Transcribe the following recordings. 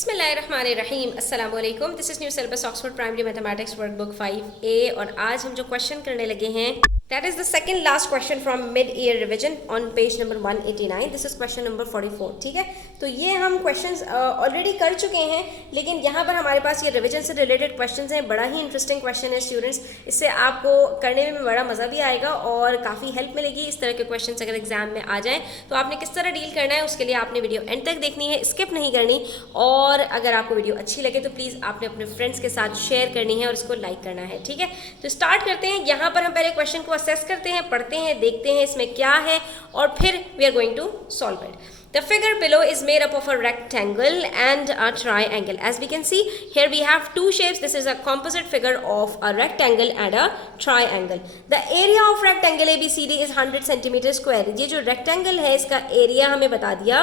बिस्मिल्लाहिर्रहमानिर्रहीम अस्सलाम वालेकुम। This is new syllabus Oxford primary mathematics workbook 5A और आज हम जो क्वेश्चन करने लगे हैं that is the second last question from mid year revision on page number 189। This is question number 44। ठीक है, तो ये हम क्वेश्चंस ऑलरेडी कर चुके हैं, लेकिन यहाँ पर हमारे पास ये रिवीजन से रिलेटेड क्वेश्चंस हैं। बड़ा ही इंटरेस्टिंग क्वेश्चन है स्टूडेंट्स, इससे आपको करने में बड़ा मज़ा भी आएगा और काफ़ी हेल्प मिलेगी। इस तरह के क्वेश्चन अगर एग्जाम में आ जाएँ तो आपने किस तरह डील करना है उसके लिए आपने वीडियो एंड तक देखनी है, स्किप नहीं करनी। और अगर आपको वीडियो अच्छी लगे तो प्लीज़ आपने अपने फ्रेंड्स के साथ शेयर करनी है और इसको लाइक करना है। ठीक है, तो स्टार्ट करते हैं। यहाँ पर हम पहले क्वेश्चन को असेस करते हैं, पढ़ते हैं, देखते हैं इसमें क्या है और फिर we are going to solve it. The figure below is made up of a rectangle and a triangle. As we can see, here we have two shapes. This is a composite figure of a rectangle and a triangle. The area of rectangle ABCD is 100 centimeter square. ये जो rectangle है इसका area हमें बता दिया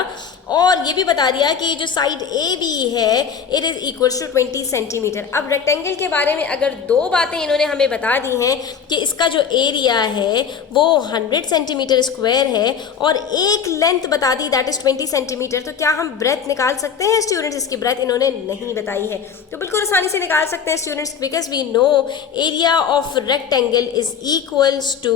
और ये भी बता दिया कि जो side AB है it is equals to 20 centimeter. अब rectangle के बारे में अगर दो बातें इन्होंने हमें बता दी हैं कि इसका जो area है वो 100 centimeter square है और एक length बता दी that is 20 सेंटीमीटर, तो क्या हम ब्रेथ निकाल सकते हैं स्टूडेंट्स? इसकी ब्रेथ इन्होंने नहीं बताई है, तो बिल्कुल आसानी से निकाल सकते हैं students, because we know area of rectangle is equals to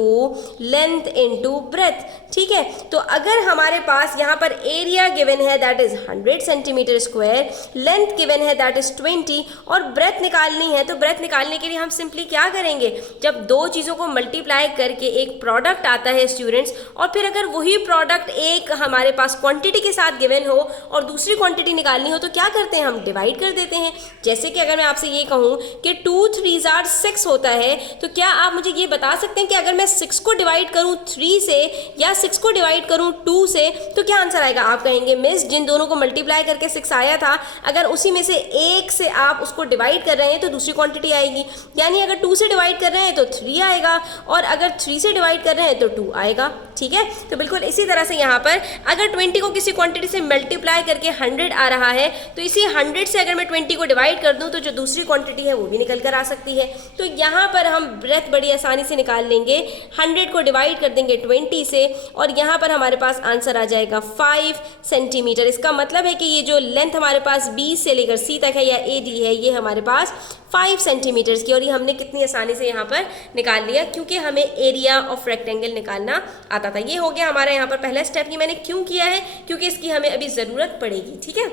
length into breadth. ठीक है, तो अगर हमारे पास यहाँ पर एरिया गिवन है that is 100 centimetre square, length given है दैट इज 20 और ब्रेथ निकालनी है, तो ब्रेथ निकालने के लिए हम सिंपली क्या करेंगे, जब दो चीज़ों को मल्टीप्लाई करके एक प्रोडक्ट आता है स्टूडेंट्स और फिर अगर वही प्रोडक्ट एक हमारे पास क्वांटिटी के साथ गिवन हो और दूसरी क्वांटिटी निकालनी हो तो क्या करते हैं, हम डिवाइड कर देते हैं। जैसे कि अगर मैं आपसे ये कहूँ कि 2 3 are 6 होता है, तो क्या आप मुझे ये बता सकते हैं कि अगर मैं 6 को डिवाइड करूँ 3 से या 6 को डिवाइड करूँ 2 से तो क्या आंसर आएगा? आप कहेंगे मिस जिन दोनों को मल्टीप्लाई करके 6 आया था अगर उसी में से एक से आप उसको डिवाइड कर रहे हैं तो दूसरी क्वांटिटी आएगी, यानी अगर 2 से डिवाइड कर रहे हैं तो 3 आएगा और अगर 3 से डिवाइड कर रहे हैं तो 2 आएगा। ठीक है, तो बिल्कुल इसी तरह से यहाँ पर अगर 20 को किसी क्वांटिटी से मल्टीप्लाई करके 100 आ रहा है तो इसी 100 से अगर मैं 20 को डिवाइड कर दूं तो जो दूसरी क्वांटिटी है वो भी निकल कर आ सकती है। तो यहाँ पर हम ब्रेथ बड़ी आसानी से निकाल लेंगे, 100 को डिवाइड कर देंगे 20 से और यहाँ पर हमारे पास आंसर आ जाएगा 5 सेंटीमीटर। इसका मतलब है कि ये जो लेंथ हमारे पास B से लेकर C तक है या AD है ये हमारे पास 5 सेंटीमीटर्स की, और ये हमने कितनी आसानी से यहाँ पर निकाल लिया क्योंकि हमें एरिया ऑफ रेक्टेंगल निकालना आता था। ये हो गया हमारा यहाँ पर पहला स्टेप। ये मैंने क्यों किया है, क्योंकि इसकी हमें अभी ज़रूरत पड़ेगी। ठीक है,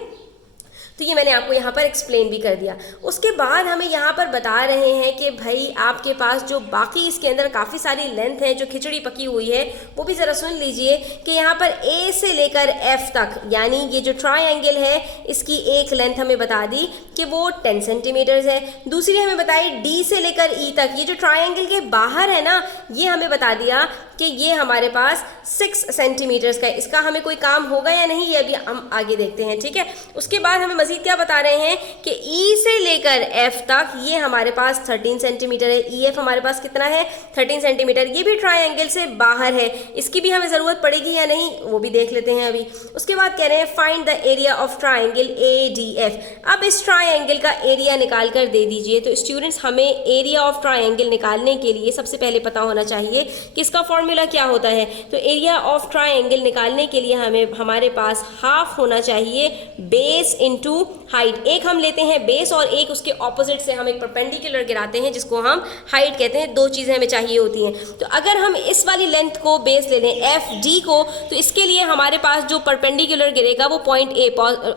तो ये मैंने आपको यहाँ पर एक्सप्लेन भी कर दिया। उसके बाद हमें यहाँ पर बता रहे हैं कि भाई आपके पास जो बाकी इसके अंदर काफ़ी सारी लेंथ है जो खिचड़ी पकी हुई है वो भी ज़रा सुन लीजिए कि यहाँ पर A से लेकर F तक, यानी ये जो ट्रायंगल है इसकी एक लेंथ हमें बता दी कि वो 10 सेंटीमीटर्स है। दूसरी हमें बताई D से लेकर E तक, ये जो ट्रायंगल के बाहर है ना ये हमें बता दिया कि ये हमारे पास 6 सेंटीमीटर्स का है। इसका हमें कोई काम होगा या नहीं ये अभी हम आगे देखते हैं। ठीक है, उसके बाद हमें मजीद क्या बता रहे हैं कि E से लेकर F तक ये हमारे पास 13 सेंटीमीटर है। EF हमारे पास कितना है, 13 सेंटीमीटर। ये भी ट्रायंगल से बाहर है, इसकी भी हमें ज़रूरत पड़ेगी या नहीं वो भी देख लेते हैं अभी। उसके बाद कह रहे हैं find the area of triangle ADF। अब इस ट्रायंगल का एरिया निकाल कर दे दीजिए। तो स्टूडेंट्स हमें एरिया ऑफ ट्रायंगल निकालने के लिए सबसे पहले पता होना चाहिए कि इसका फॉर्मूला क्या होता है। तो एरिया ऑफ ट्रायंगल निकालने के लिए हमें हमारे पास हाफ होना चाहिए बेस इनटू हाइट। एक हम लेते हैं बेस और एक उसके ऑपोजिट से हम एक परपेंडिकुलर गिराते हैं जिसको हम हाइट कहते हैं। दो चीज़ें हमें चाहिए होती हैं। तो अगर हम इस वाली लेंथ को बेस ले लें FD को, तो इसके लिए हमारे पास जो परपेंडिकुलर गिरेगा वो पॉइंट A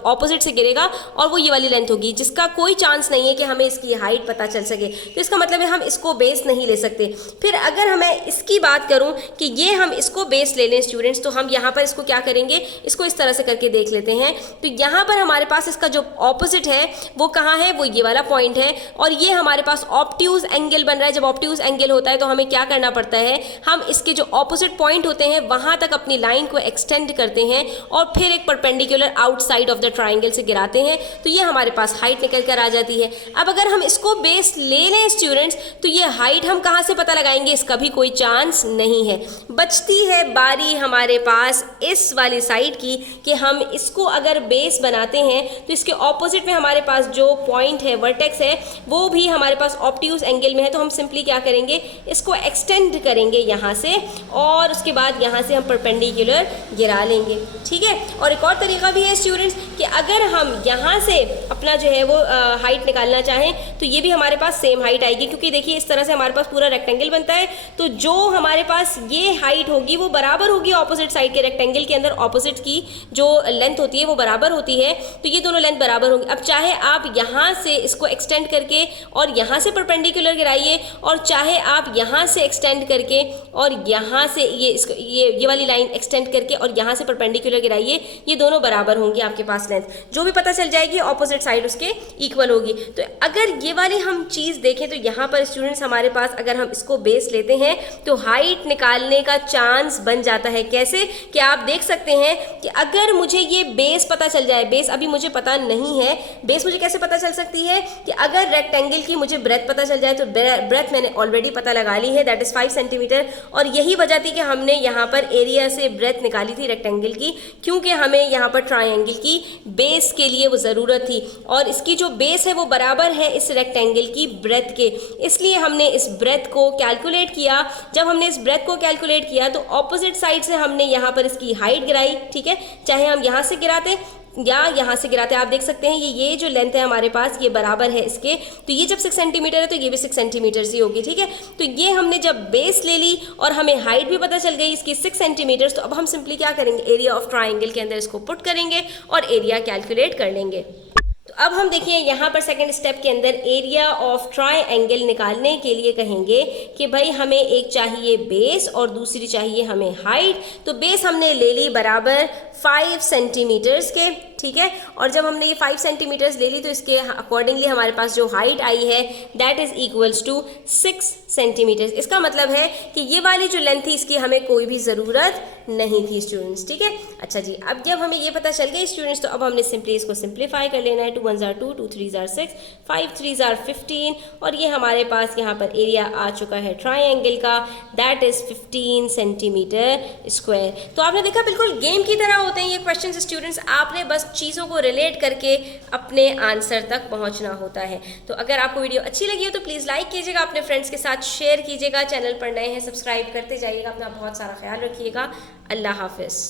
ऑपोजिट से गिरेगा और वो ये वाली लेंथ होगी जिसका कोई चांस नहीं है कि हमें इसकी हाइट पता चल सके। तो इसका मतलब है हम इसको बेस नहीं ले सकते। फिर अगर मैं इसकी बात करूँ कि ये हम इसको बेस ले लें स्टूडेंट्स, तो हम यहाँ पर इसको क्या करेंगे, इसको इस तरह से करके देख लेते हैं। तो यहाँ पर हमारे पास इसका जो ऑपोजिट है वो कहाँ है, वो ये वाला पॉइंट है और ये हमारे पास ऑब्ट्यूज एंगल बन रहा है। जब ऑब्ट्यूज एंगल होता है तो हमें क्या करना पड़ता है, हम इसके जो ऑपोजिट पॉइंट होते हैं वहां तक अपनी लाइन को एक्सटेंड करते हैं और फिर एक perpendicular outside of the triangle से गिराते हैं, तो ये हमारे पास हाइट निकल कर आ जाती है। अब अगर हम इसको बेस ले लें स्टूडेंट्स तो ये हाइट हम कहाँ से पता लगाएंगे, इसका भी कोई चांस नहीं है। बचती है बारी हमारे पास इस वाली साइड की कि हम इसको अगर बेस बनाते हैं तो इसके ऑपोजिट में हमारे पास जो पॉइंट है, वर्टेक्स है, वो भी हमारे पास ऑब्ट्यूज एंगल में है। तो हम सिंपली क्या करेंगे, इसको एक्सटेंड करेंगे यहाँ से और उसके बाद यहाँ से हम परपेंडिकुलर गिरा लेंगे, ठीक है। और एक और तरीका भी है स्टूडेंट्स कि अगर हम यहाँ से अपना जो है वो हाइट निकालना चाहें तो ये भी हमारे पास सेम हाइट आएगी, क्योंकि देखिए इस तरह से हमारे पास पूरा रेक्टेंगल बनता है। तो जो हमारे पास ये हाइट होगी वो बराबर होगी ऑपोजिट साइड के रेक्टेंगल के अंदर, ऑपोजिट की जो लेंथ होती है वो बराबर होती है। तो ये दोनों लेंथ बराबर होंगी। अब चाहे आप यहाँ से इसको एक्सटेंड करके और यहाँ से परपेंडिकुलर गिराइए, और चाहे आप यहाँ से एक्सटेंड करके और यहाँ से ये वाली लाइन एक्सटेंड करके और यहाँ से परपेंडिकुलर गिराइए, ये दोनों बराबर होंगी आपके पास लेंथ, जो भी पता चल जाएगी ऑपोजिट साइड उसके इक्वल होगी। तो अगर ये वाली हम चीज़ देखें तो यहाँ पर स्टूडेंट्स हमारे पास अगर हम इसको बेस लेते हैं तो हाइट निकालने का चांस बन जाता है। कैसे कि आप देख सकते हैं कि अगर मुझे ये बेस पता चल जाए, बेस अभी मुझे पता नहीं है, बेस मुझे कैसे पता चल सकती है कि अगर रेक्टेंगल की मुझे ब्रेथ पता चल जाए, तो ब्रेथ मैंने ऑलरेडी पता लगा ली है, दैट इज 5 सेंटीमीटर। और यही वजह थी कि हमने यहाँ पर एरिया से ब्रेथ निकाली थी रेक्टेंगल की, क्योंकि हमें यहाँ पर ट्रायंगल की बेस के लिए वो ज़रूरत थी, और इसकी जो बेस है वो बराबर है इस रेक्टेंगल की ब्रेथ के। इसलिए हमने इस ब्रेथ को कैलकुलेट किया। जब हमने इस ब्रेथ को कैलकुलेट किया तो ऑपोजिट साइड से हमने यहाँ पर इसकी हाइट गिराई, ठीक है, चाहे हम यहाँ से गिराते या यहाँ से गिराते। आप देख सकते हैं ये जो लेंथ है हमारे पास ये बराबर है इसके, तो ये जब 6 सेंटीमीटर है तो ये भी 6 सेंटीमीटर ही होगी, ठीक है। तो ये हमने जब बेस ले ली और हमें हाइट भी पता चल गई इसकी 6 सेंटीमीटर, तो अब हम सिंपली क्या करेंगे, एरिया ऑफ ट्राइंगल के अंदर इसको पुट करेंगे और एरिया कैलकुलेट कर लेंगे। तो अब हम देखिए यहाँ पर सेकंड स्टेप के अंदर एरिया ऑफ ट्रायंगल निकालने के लिए कहेंगे कि भाई हमें एक चाहिए बेस और दूसरी चाहिए हमें हाइट। तो बेस हमने ले ली बराबर 5 सेंटीमीटर्स के, ठीक है, और जब हमने ये 5 सेंटीमीटर्स ले ली तो इसके अकॉर्डिंगली हमारे पास जो हाइट आई है that is equals to 6 centimetres. इसका मतलब है कि ये वाली जो लेंथ थी इसकी हमें कोई भी ज़रूरत नहीं थी स्टूडेंट्स, ठीक है। अच्छा जी, अब जब हमें ये पता चल गया स्टूडेंट्स, तो अब हमने सिंपली इसको सिंप्लीफाई कर लेना है। 2 1 are 2, 2 3 are 6, 5 3 are 15, और ये हमारे पास यहाँ पर एरिया आ चुका है ट्रायंगल का, दैट इज 15 सेंटीमीटर स्क्वायर। तो आपने देखा बिल्कुल गेम की तरह होते हैं ये क्वेश्चन स्टूडेंट्स, आपने बस चीज़ों को रिलेट करके अपने आंसर तक पहुंचना होता है। तो अगर आपको वीडियो अच्छी लगी हो तो प्लीज़ लाइक कीजिएगा, अपने फ्रेंड्स के साथ शेयर कीजिएगा, चैनल पर नए हैं सब्सक्राइब करते जाइएगा, अपना बहुत सारा ख्याल रखिएगा। अल्लाह हाफिज़।